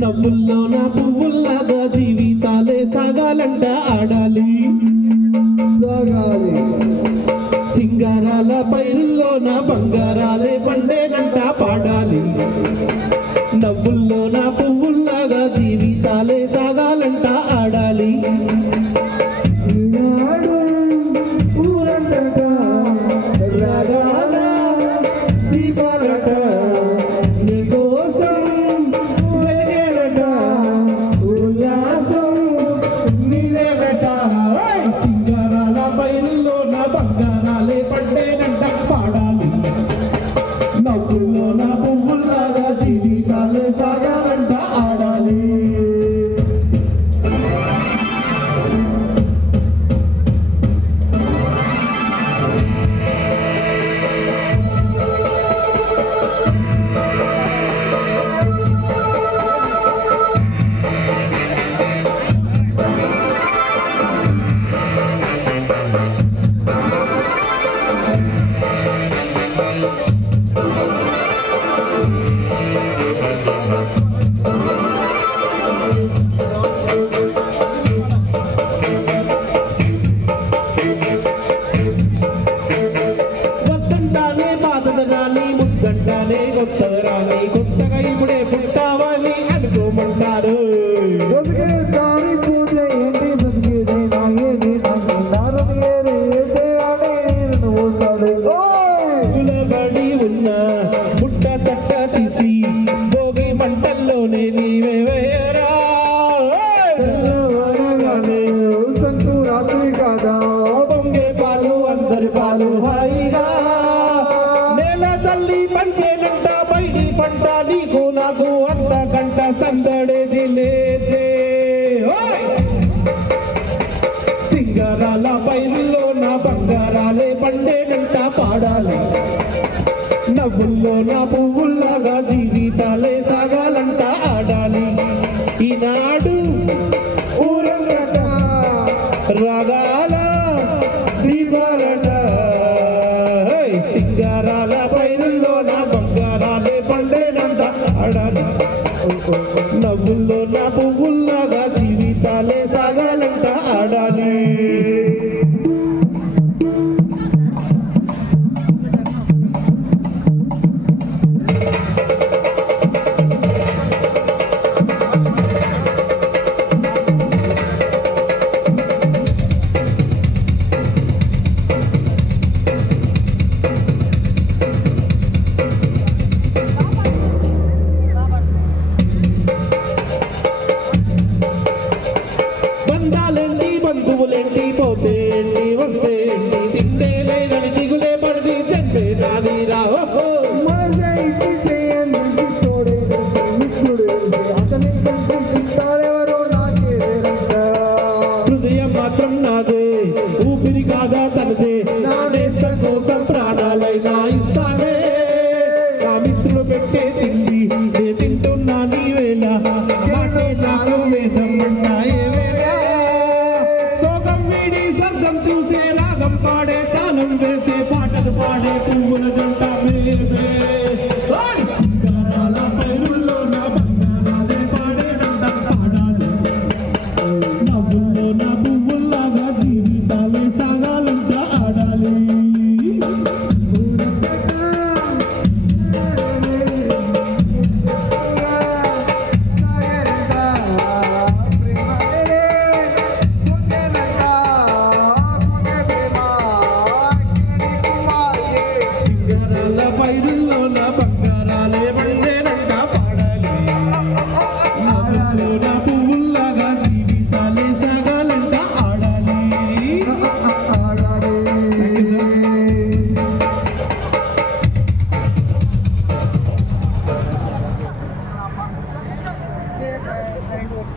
నవ్వుల్లో నా పువ్వుల్లాగా జీవితాలే సాగాలంట ఆడాలి సాగాలి సింగారాల పైరుల్లో నా బంగారాలే పండేనంట పాడాలి నవ్వుల్లో నా పువ్వుల్లాగా జీవితాలే సాగాలంట ఆడాలి నాడు ఊరంతటా రాగాల దీపాలట నీకోసం వెలిగేలట ఉల్లాసం నీదేలట సింగారాల పైరుల్లో నా బంగారాలే పండేనంట పాడాలి నవ్వుల్లో నా పువ్వుల్లాగా జీవితాలే సాగాలంట ఆడాలి వద్దంటానే పాతదనాన్ని ముద్దంటానే కొత్తదనాన్ని కొత్తగా ఇప్పుడే పుట్టావని అనుకోమంటారు బతికే దాని పూజ ఏంటి బతికేదే నాగేది నారు ఏరే వేసేయాలి నువ్వు తాడు కులబడి ఉన్న ముట్ట తట్ట తీసి భోగి మంటల్లోనే నీవే వేయరా తెల్లవారగానే సంకురాత్రి కాదా పొంగే పాలు అందరి పాలు హాయిగా నేల తల్లి పంచేనంట బయటి పంట నీకు నాకు అంతకంట సందడేది లేదే సింగారాల పైరుల్లో నా బంగారాలే పండేనంట పాడాలి నవ్వుల్లో నా పువ్వుల్లాగా జీవితాలే సాగాలంట ఆడాలి ఈనాడు ఊరంతట రాగాల దీపాలట సింగారాల పైరుల్లో నా బంగారాలే పండేనంట ఆడాలి నవ్వుల్లో నా పువ్వుల్లాగా జీవితాలే సాగాలంట ఆడాలి బంధాలేంటి బంధువులేంటి పోతేంటి వస్తేంటి తిండే లేదని దిగులే పడి చెంపే నాది రాహో మనసైచి చేయండి తోడే మిత్రుడు అతని కంటే చుట్టాలెవరో నాకే హృదయం మాత్రం నాదే ఊపిరి కాదా తనదే నా నేస్తం కోసం ప్రాణాలైనా ఇస్తానే నా మిత్రులు పెట్టే తిండి నే తింటున్నా నీ వేళ మాటే నాకు వేదం అంటాయే సోగం వీడి స్వర్గం చూసే రాగం పాడే తాళం వేసే పాటలు పాడే పువ్వుల జంట మేమే సింగారాల పైరుల్లో నా బంగారాలే పాడేనంట పాడాలి నవ్వుల్లో నా పువ్వుల్లాగా జీవితాలే సాగాలంట ఆడాలి సింగారాల పైరుల్లో నా